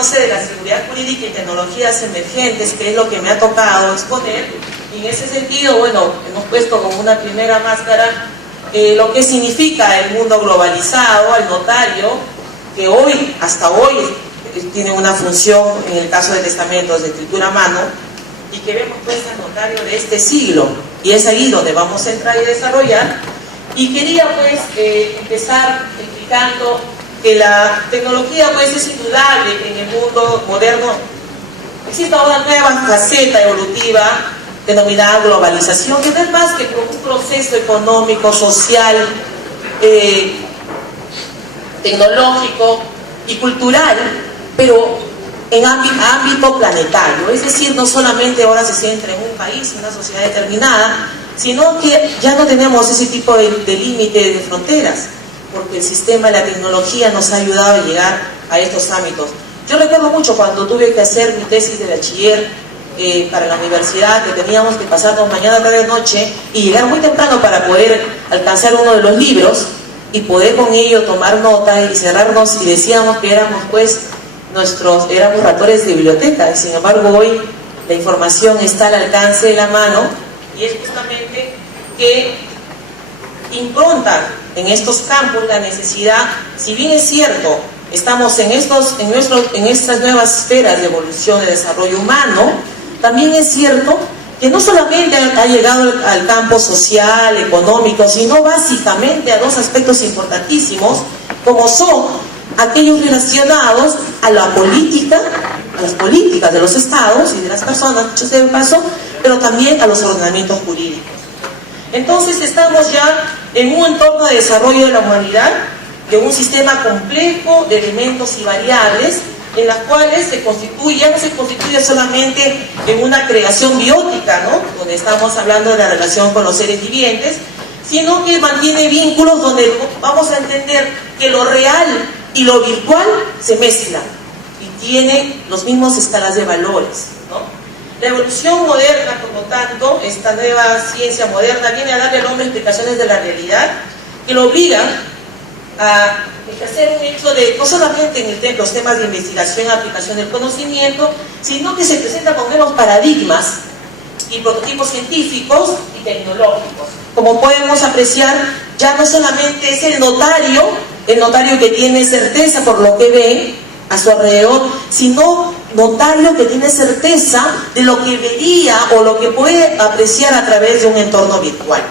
conoce de la seguridad jurídica y tecnologías emergentes, que es lo que me ha tocado exponer. Y en ese sentido, bueno, hemos puesto como una primera máscara lo que significa el mundo globalizado, al notario, que hoy, hasta hoy, tiene una función, en el caso de testamentos, de escritura a mano, y que vemos pues al notario de este siglo, y es ahí donde vamos a entrar y desarrollar. Y quería pues empezar explicando que la tecnología pues es indudable en el mundo moderno. Existe una nueva faceta evolutiva denominada globalización, que no es más que un proceso económico, social, tecnológico y cultural, pero en ámbito planetario. Es decir, no solamente ahora se centra en un país, una sociedad determinada, sino que ya no tenemos ese tipo de límite de fronteras, porque el sistema de la tecnología nos ha ayudado a llegar a estos ámbitos. Yo recuerdo mucho cuando tuve que hacer mi tesis de bachiller para la universidad, que teníamos que pasarnos mañana, tarde, noche y llegar muy temprano para poder alcanzar uno de los libros y poder con ello tomar nota y cerrarnos, y decíamos que éramos pues éramos ratores de biblioteca. Y sin embargo hoy la información está al alcance de la mano, y es justamente que impronta en estos campos la necesidad. Si bien es cierto, estamos en estas nuevas esferas de evolución, de desarrollo humano, también es cierto que no solamente ha llegado al campo social, económico, sino básicamente a dos aspectos importantísimos, como son aquellos relacionados a la política, a las políticas de los estados y de las personas, dicho sea de paso, pero también a los ordenamientos jurídicos. Entonces estamos ya en un entorno de desarrollo de la humanidad, de un sistema complejo de elementos y variables, en las cuales ya no se constituye solamente en una creación biótica, ¿no?, donde estamos hablando de la relación con los seres vivientes, sino que mantiene vínculos donde vamos a entender que lo real y lo virtual se mezclan y tiene los mismos escalas de valores, ¿no? La evolución moderna, por lo tanto, esta nueva ciencia moderna viene a darle al hombre explicaciones de la realidad que lo obligan a ejercer un hecho de, no solamente en los temas de investigación, aplicación del conocimiento, sino que se presenta con nuevos paradigmas y prototipos científicos y tecnológicos. Como podemos apreciar, ya no solamente es el notario que tiene certeza por lo que ve a su alrededor, sino notario que tiene certeza de lo que vería o lo que puede apreciar a través de un entorno virtual.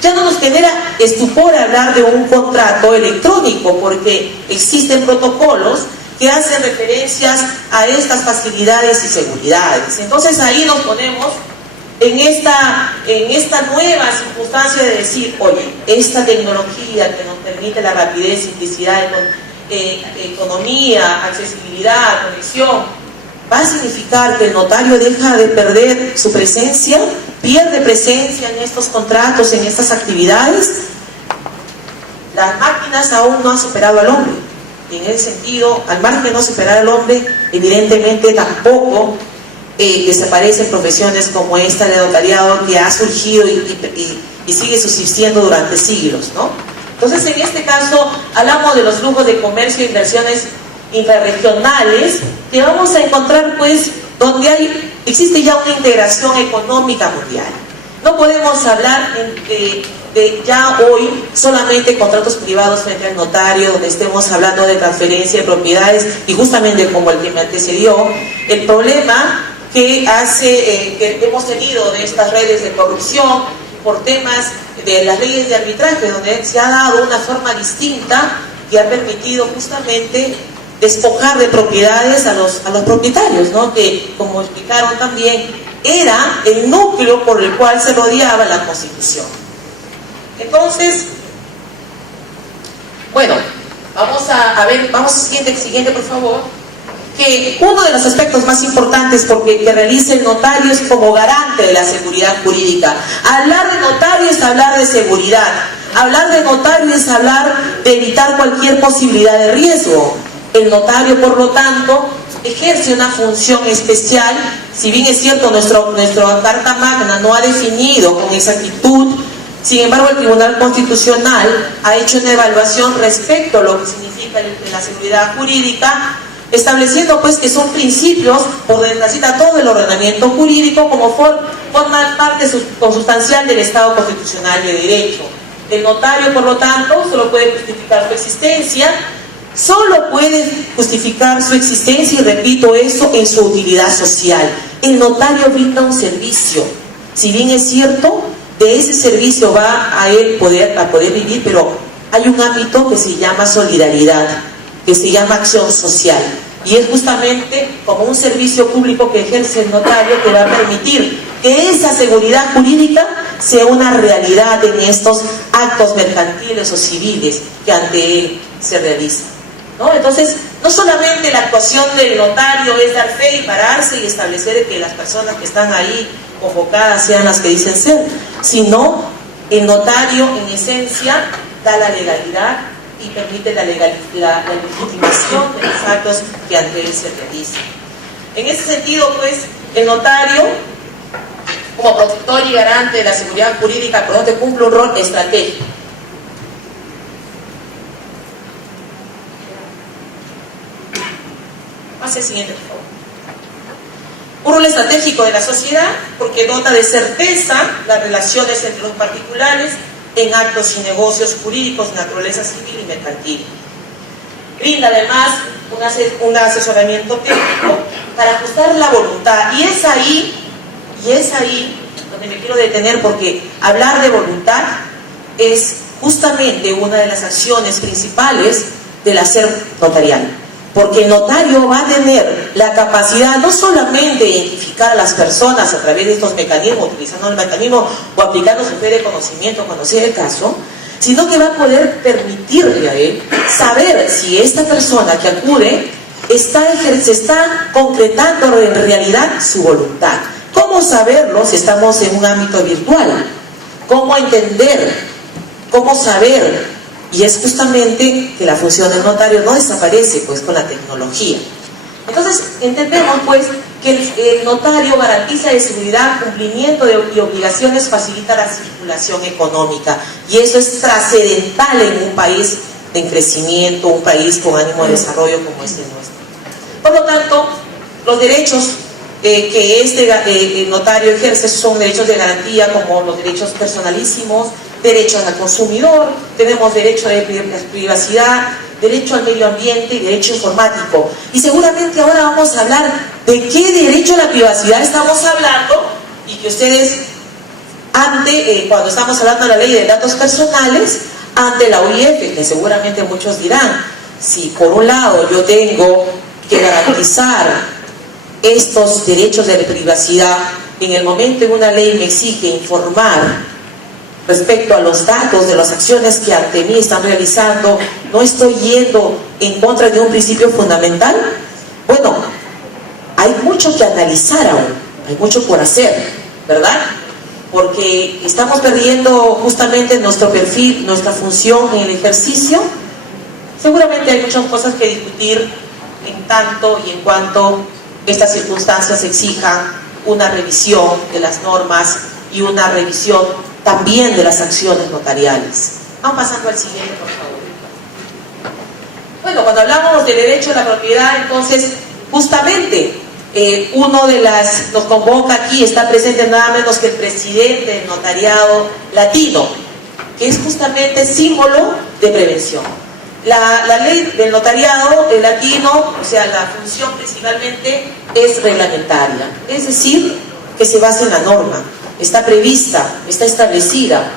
Ya no nos genera estupor hablar de un contrato electrónico, porque existen protocolos que hacen referencias a estas facilidades y seguridades. Entonces ahí nos ponemos en esta nueva circunstancia de decir, oye, esta tecnología que nos permite la rapidez, simplicidad, economía, accesibilidad, conexión, va a significar que el notario deja de perder su presencia, pierde presencia en estos contratos, en estas actividades. Las máquinas aún no han superado al hombre, y en ese sentido, al margen de no superar al hombre, evidentemente tampoco desaparecen profesiones como esta de notariado, que ha surgido y sigue subsistiendo durante siglos, ¿no? Entonces, en este caso, hablamos de los flujos de comercio e inversiones intrarregionales, que vamos a encontrar, pues, donde existe ya una integración económica mundial. No podemos hablar de ya hoy solamente contratos privados frente al notario, donde estemos hablando de transferencia de propiedades, y justamente como el que me antecedió, el problema que hemos tenido de estas redes de corrupción por temas de las leyes de arbitraje, donde se ha dado una forma distinta que ha permitido justamente despojar de propiedades a los propietarios, ¿no?, que, como explicaron también, era el núcleo por el cual se rodeaba la Constitución. Entonces, bueno, vamos a ver, vamos al siguiente, por favor, que uno de los aspectos más importantes que realiza el notario es como garante de la seguridad jurídica. Hablar de notario es hablar de seguridad. Hablar de notario es hablar de evitar cualquier posibilidad de riesgo. El notario, por lo tanto, ejerce una función especial. Si bien es cierto, nuestra Carta Magna no ha definido con exactitud, sin embargo el Tribunal Constitucional ha hecho una evaluación respecto a lo que significa la seguridad jurídica, estableciendo pues que son principios por donde transita todo el ordenamiento jurídico como forman parte consustancial del Estado constitucional de derecho. El notario, por lo tanto, solo puede justificar su existencia, y repito eso, en su utilidad social. El notario brinda un servicio, si bien es cierto, de ese servicio va a él poder vivir, pero hay un ámbito que se llama solidaridad, que se llama acción social, y es justamente como un servicio público que ejerce el notario que va a permitir que esa seguridad jurídica sea una realidad en estos actos mercantiles o civiles que ante él se realizan, ¿no? Entonces, no solamente la actuación del notario es dar fe y pararse y establecer que las personas que están ahí convocadas sean las que dicen ser, sino el notario en esencia da la legalidad y permite la legitimación de los actos que ante él se realizan. En ese sentido, pues, el notario, como protector y garante de la seguridad jurídica, por donde cumple un rol estratégico. Pase el siguiente, por favor. Un rol estratégico de la sociedad porque dota de certeza las relaciones entre los particulares en actos y negocios jurídicos de naturaleza civil y mercantil. Brinda además un asesoramiento técnico para ajustar la voluntad, y es ahí donde me quiero detener, porque hablar de voluntad es justamente una de las acciones principales del hacer notarial, porque el notario va a tener la capacidad no solamente de identificar a las personas a través de estos mecanismos, utilizando el mecanismo o aplicando su fe de conocimiento cuando sea el caso, sino que va a poder permitirle a él saber si esta persona que acude se está concretando en realidad su voluntad. ¿Cómo saberlo si estamos en un ámbito virtual? ¿Cómo entender? ¿Cómo saber? Y es justamente que la función del notario no desaparece pues con la tecnología. Entonces entendemos pues que el notario garantiza de seguridad, cumplimiento y obligaciones, facilita la circulación económica, y eso es trascendental en un país en crecimiento, un país con ánimo de desarrollo como este nuestro. Por lo tanto, los derechos que este notario ejerce son derechos de garantía, como los derechos personalísimos, derechos al consumidor, tenemos derecho de privacidad, derecho al medio ambiente y derecho informático. Y seguramente ahora vamos a hablar de qué derecho a la privacidad estamos hablando, y que ustedes, cuando estamos hablando de la ley de datos personales, ante la OIF, que seguramente muchos dirán, si por un lado yo tengo que garantizar estos derechos de privacidad, en el momento en una ley me exige informar respecto a los datos de las acciones que ante mí están realizando, ¿no estoy yendo en contra de un principio fundamental? Bueno, hay mucho que analizar aún, hay mucho por hacer, ¿verdad? Porque estamos perdiendo justamente nuestro perfil, nuestra función en el ejercicio. Seguramente hay muchas cosas que discutir en tanto y en cuanto estas circunstancias exijan una revisión de las normas y una revisión también de las acciones notariales. Vamos pasando al siguiente, por favor. Bueno, cuando hablamos del derecho a la propiedad, entonces, justamente, nos convoca aquí, está presente nada menos que el presidente del notariado latino, que es justamente símbolo de prevención. La ley del notariado latino, o sea, la función principalmente es reglamentaria, es decir, que se basa en la norma, está prevista, está establecida,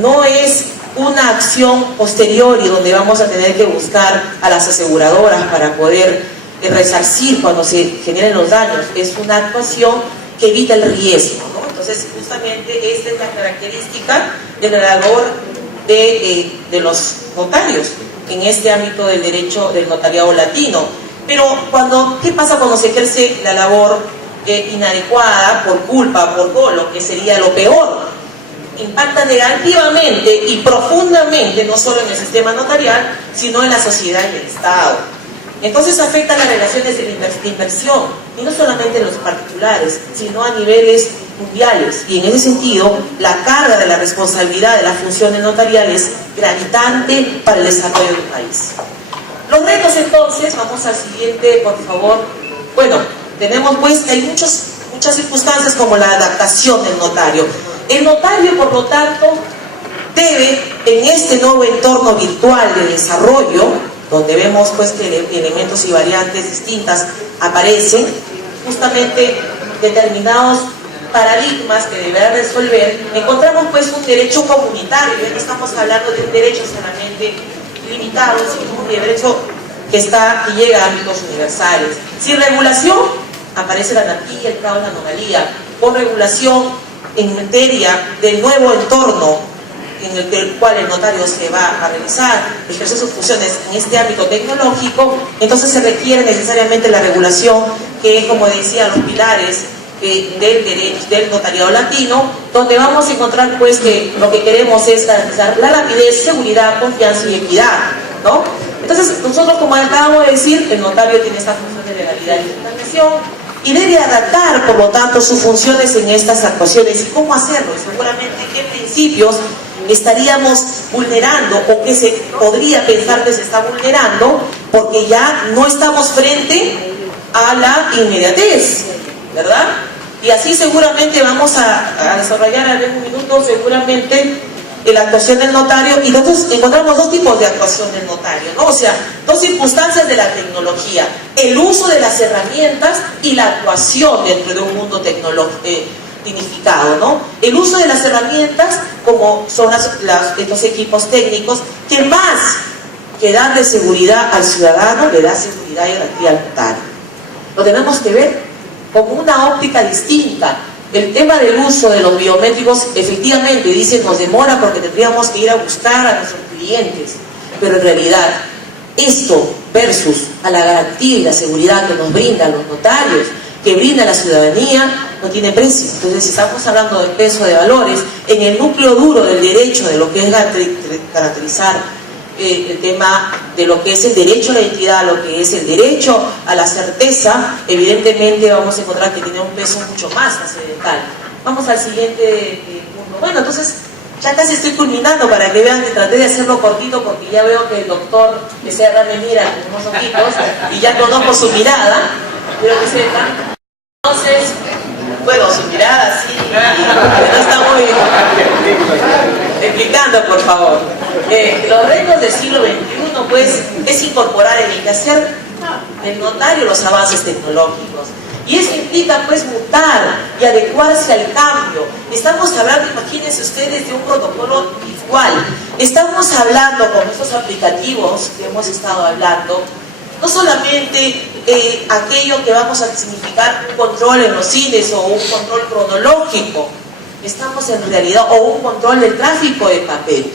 no es una acción posterior y donde vamos a tener que buscar a las aseguradoras para poder resarcir cuando se generen los daños, es una actuación que evita el riesgo, ¿no? Entonces, justamente esta es la característica de la labor de los notarios en este ámbito del derecho del notariado latino. Pero ¿qué pasa cuando se ejerce la labor inadecuada por culpa, por dolo, que sería lo peor? Impacta negativamente y profundamente no solo en el sistema notarial, sino en la sociedad y el Estado. Entonces afecta las relaciones de inversión, y no solamente en los particulares, sino a niveles mundiales. Y en ese sentido, la carga de la responsabilidad de las funciones notariales es gravitante para el desarrollo del país. Los retos entonces, vamos al siguiente, por favor. Bueno, tenemos pues, hay muchas circunstancias como la adaptación del notario. El notario, por lo tanto, debe, en este nuevo entorno virtual de desarrollo, donde vemos pues que elementos y variantes distintas aparecen, justamente determinados paradigmas que deberá resolver, encontramos pues un derecho comunitario. Ya no estamos hablando de un derecho solamente limitado, sino un derecho que llega a ámbitos universales. Sin regulación aparece la anarquía, el caos, la anomalía. Con regulación en materia del nuevo entorno en el cual el notario se va a realizar, ejercer sus funciones en este ámbito tecnológico, entonces se requiere necesariamente la regulación, que es, como decía, los pilares del derecho del notariado latino, donde vamos a encontrar pues que lo que queremos es garantizar la rapidez, seguridad, confianza y equidad, ¿no? Entonces nosotros, como acabamos de decir, el notario tiene esta función de legalidad y interpretación y debe adaptar, por lo tanto, sus funciones en estas actuaciones. ¿Y cómo hacerlo? Y seguramente qué principios estaríamos vulnerando o que se podría pensar que se está vulnerando, porque ya no estamos frente a la inmediatez, ¿verdad? Y así seguramente vamos a desarrollar en un minuto seguramente la actuación del notario, y nosotros encontramos dos tipos de actuación del notario, ¿no? O sea, dos circunstancias de la tecnología: el uso de las herramientas y la actuación dentro de un mundo tecnológico dignificado, ¿no? El uso de las herramientas, como son estos equipos técnicos, que más que darle seguridad al ciudadano, le da seguridad y garantía al notario. Lo tenemos que ver como una óptica distinta. El tema del uso de los biométricos, efectivamente, dicen, nos demora porque tendríamos que ir a buscar a nuestros clientes, pero en realidad esto versus a la garantía y la seguridad que nos brindan los notarios, que brinda la ciudadanía, no tiene precio. Entonces, si estamos hablando de peso de valores, en el núcleo duro del derecho, de lo que es caracterizar el tema de lo que es el derecho a la identidad, lo que es el derecho a la certeza, evidentemente vamos a encontrar que tiene un peso mucho más trascendental. Vamos al siguiente punto. Bueno, entonces ya casi estoy culminando, para que vean que traté de hacerlo cortito, porque ya veo que el doctor Becerra me mira con unos ojitos y ya conozco su mirada, quiero que sepan. Entonces, bueno, su mirada sí, no está muy explicando, por favor. Los retos del siglo XXI, pues, es incorporar en el quehacer del notario los avances tecnológicos. Y eso implica, pues, mutar y adecuarse al cambio. Estamos hablando, imagínense ustedes, de un protocolo virtual. Estamos hablando con estos aplicativos que hemos estado hablando, no solamente aquello que vamos a significar un control en los cines o un control cronológico, estamos en realidad, o un control del tráfico de papel.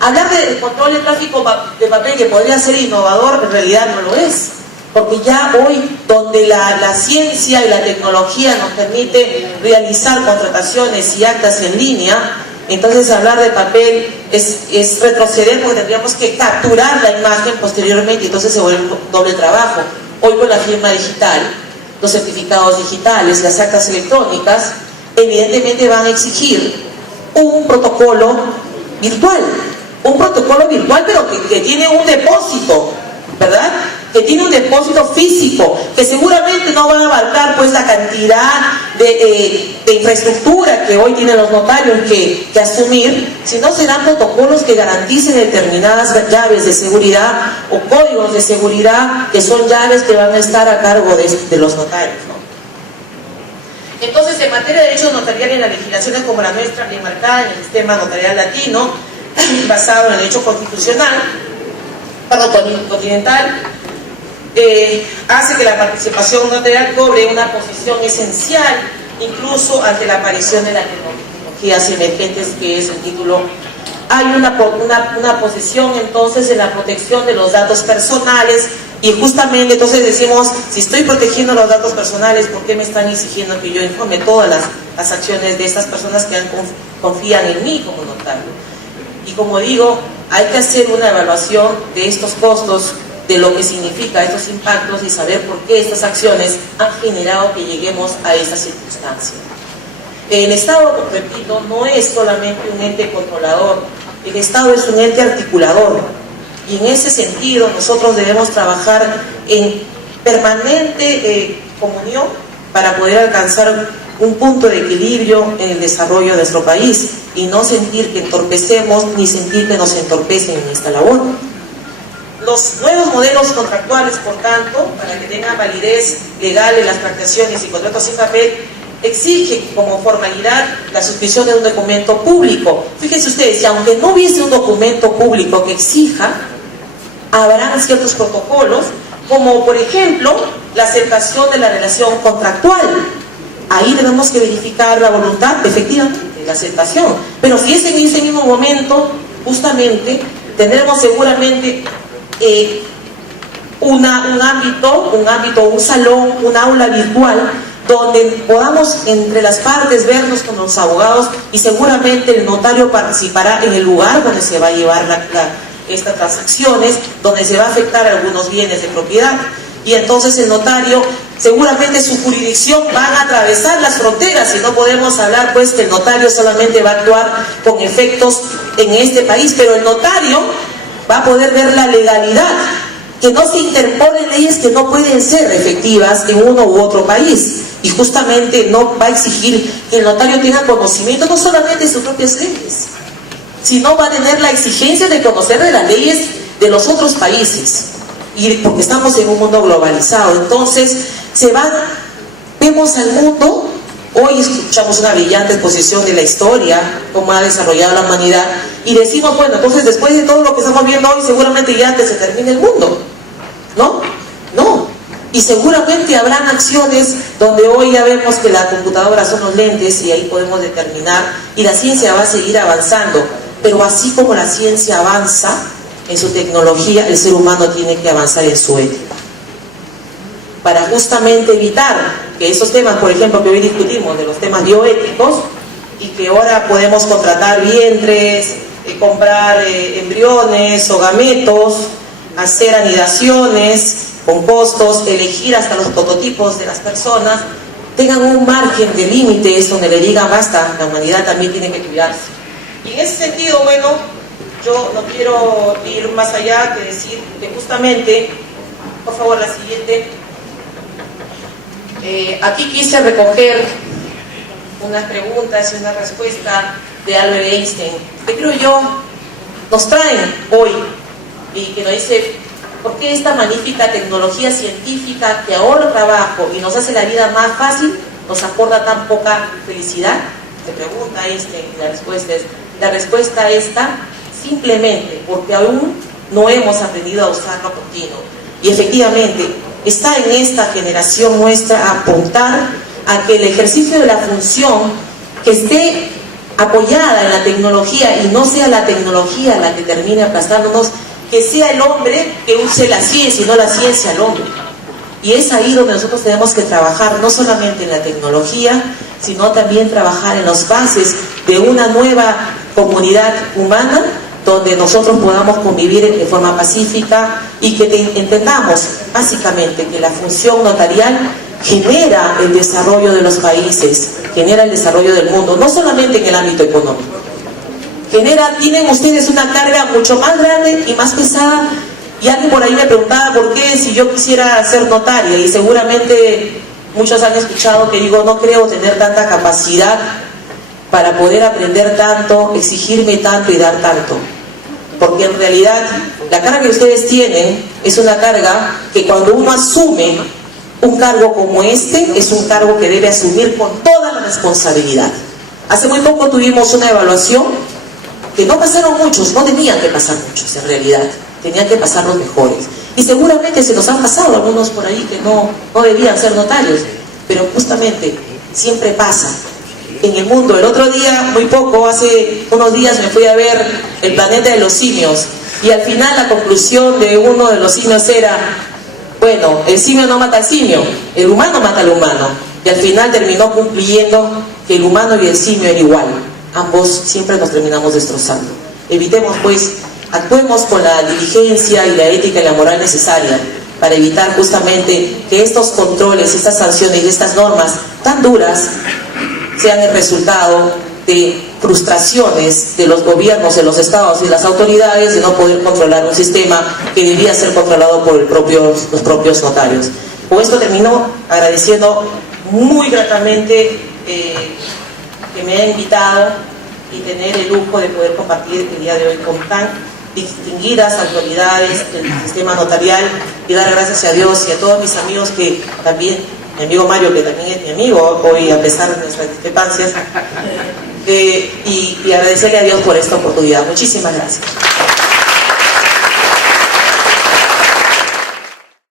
Hablar de control de tráfico de papel, que podría ser innovador, en realidad no lo es, porque ya hoy, donde la ciencia y la tecnología nos permite realizar contrataciones y actas en línea, entonces hablar de papel es retroceder, porque tendríamos que capturar la imagen posteriormente, entonces se vuelve un doble trabajo. Hoy, con la firma digital, los certificados digitales, las actas electrónicas, evidentemente van a exigir un protocolo virtual, pero que tiene un depósito, ¿verdad? Que tiene un depósito físico, que seguramente no va a abarcar pues la cantidad de infraestructura que hoy tienen los notarios que asumir, sino serán protocolos que garanticen determinadas llaves de seguridad o códigos de seguridad, que son llaves que van a estar a cargo de los notarios, ¿no? Entonces, en materia de derecho notarial, en las legislaciones como la nuestra, enmarcada en el sistema notarial latino, basado en el derecho constitucional, continental, hace que la participación notarial cobre una posición esencial, incluso ante la aparición de las tecnologías emergentes, que es el título. Hay una posición entonces en la protección de los datos personales, y justamente entonces decimos, si estoy protegiendo los datos personales, ¿por qué me están exigiendo que yo informe todas las acciones de estas personas que confían en mí como notario? Y como digo, hay que hacer una evaluación de estos costos, de lo que significa estos impactos, y saber por qué estas acciones han generado que lleguemos a esta circunstancia. El Estado, repito, no es solamente un ente controlador, el Estado es un ente articulador. Y en ese sentido nosotros debemos trabajar en permanente comunión para poder alcanzar un punto de equilibrio en el desarrollo de nuestro país y no sentir que entorpecemos ni sentir que nos entorpecen en esta labor. Los nuevos modelos contractuales, por tanto, para que tengan validez legal en las transacciones y contratos sin papel, exigen como formalidad la suscripción de un documento público. Fíjense ustedes, si aunque no hubiese un documento público que exija, habrán ciertos protocolos, como por ejemplo la aceptación de la relación contractual. Ahí tenemos que verificar la voluntad, efectivamente, la aceptación. Pero si es en ese mismo momento, justamente, tendremos seguramente un ámbito, un salón, un aula virtual, donde podamos entre las partes vernos con los abogados y seguramente el notario participará en el lugar donde se va a llevar estas transacciones, donde se va a afectar algunos bienes de propiedad. Y entonces el notario, seguramente su jurisdicción va a atravesar las fronteras y no podemos hablar pues que el notario solamente va a actuar con efectos en este país, pero el notario va a poder ver la legalidad, que no se interponen leyes que no pueden ser efectivas en uno u otro país, y justamente no va a exigir que el notario tenga conocimiento no solamente de sus propias leyes, sino va a tener la exigencia de conocer de las leyes de los otros países, y porque estamos en un mundo globalizado. Entonces vemos al mundo. Hoy escuchamos una brillante exposición de la historia, cómo ha desarrollado la humanidad, y decimos, bueno, entonces después de todo lo que estamos viendo hoy, seguramente ya antes se termine el mundo. ¿No? No. Y seguramente habrán acciones donde hoy ya vemos que la computadora son los lentes y ahí podemos determinar, y la ciencia va a seguir avanzando, pero así como la ciencia avanza en su tecnología, el ser humano tiene que avanzar en su ética, para justamente evitar que esos temas, por ejemplo, que hoy discutimos, de los temas bioéticos, y que ahora podemos contratar vientres, comprar embriones o gametos, hacer anidaciones con costos, elegir hasta los prototipos de las personas, tengan un margen de límites donde le digan basta, la humanidad también tiene que cuidarse. Y en ese sentido, bueno, yo no quiero ir más allá que decir que justamente, por favor, la siguiente. Aquí quise recoger unas preguntas y una respuesta de Albert Einstein, que creo yo nos traen hoy, y que nos dice: ¿por qué esta magnífica tecnología científica que ahorra trabajo y nos hace la vida más fácil nos aporta tan poca felicidad? Se pregunta Einstein, y la respuesta está simplemente porque aún no hemos aprendido a usarlo continuo. Y efectivamente está en esta generación nuestra apuntar a que el ejercicio de la función que esté apoyada en la tecnología, y no sea la tecnología la que termine aplastándonos, que sea el hombre que use la ciencia y no la ciencia al hombre. Y es ahí donde nosotros tenemos que trabajar, no solamente en la tecnología, sino también trabajar en las bases de una nueva comunidad humana, donde nosotros podamos convivir de forma pacífica y que entendamos básicamente que la función notarial genera el desarrollo de los países, genera el desarrollo del mundo, no solamente en el ámbito económico. Tienen ustedes una carga mucho más grande y más pesada, y alguien por ahí me preguntaba por qué si yo quisiera ser notaria, y seguramente muchos han escuchado que digo, no creo tener tanta capacidad para poder aprender tanto, exigirme tanto y dar tanto, porque en realidad la carga que ustedes tienen es una carga que cuando uno asume un cargo como este, es un cargo que debe asumir con toda la responsabilidad. Hace muy poco tuvimos una evaluación que no pasaron muchos, no tenían que pasar muchos en realidad, tenían que pasar los mejores, y seguramente se nos han pasado algunos por ahí que no debían ser notarios, pero justamente siempre pasa en el mundo. El otro día, muy poco, hace unos días me fui a ver El planeta de los simios, y al final la conclusión de uno de los simios era, bueno, el simio no mata al simio, el humano mata al humano, y al final terminó concluyendo que el humano y el simio eran igual. Ambos siempre nos terminamos destrozando. Evitemos pues, actuemos con la diligencia y la ética y la moral necesaria para evitar justamente que estos controles, estas sanciones y estas normas tan duras sean el resultado de frustraciones de los gobiernos, de los estados y las autoridades de no poder controlar un sistema que debía ser controlado por los propios notarios. Con esto termino agradeciendo muy gratamente que me haya invitado y tener el lujo de poder compartir el día de hoy con tan distinguidas autoridades del sistema notarial, y dar gracias a Dios y a todos mis amigos que también, mi amigo Mario, que también es mi amigo hoy a pesar de nuestras discrepancias, y agradecerle a Dios por esta oportunidad. Muchísimas gracias.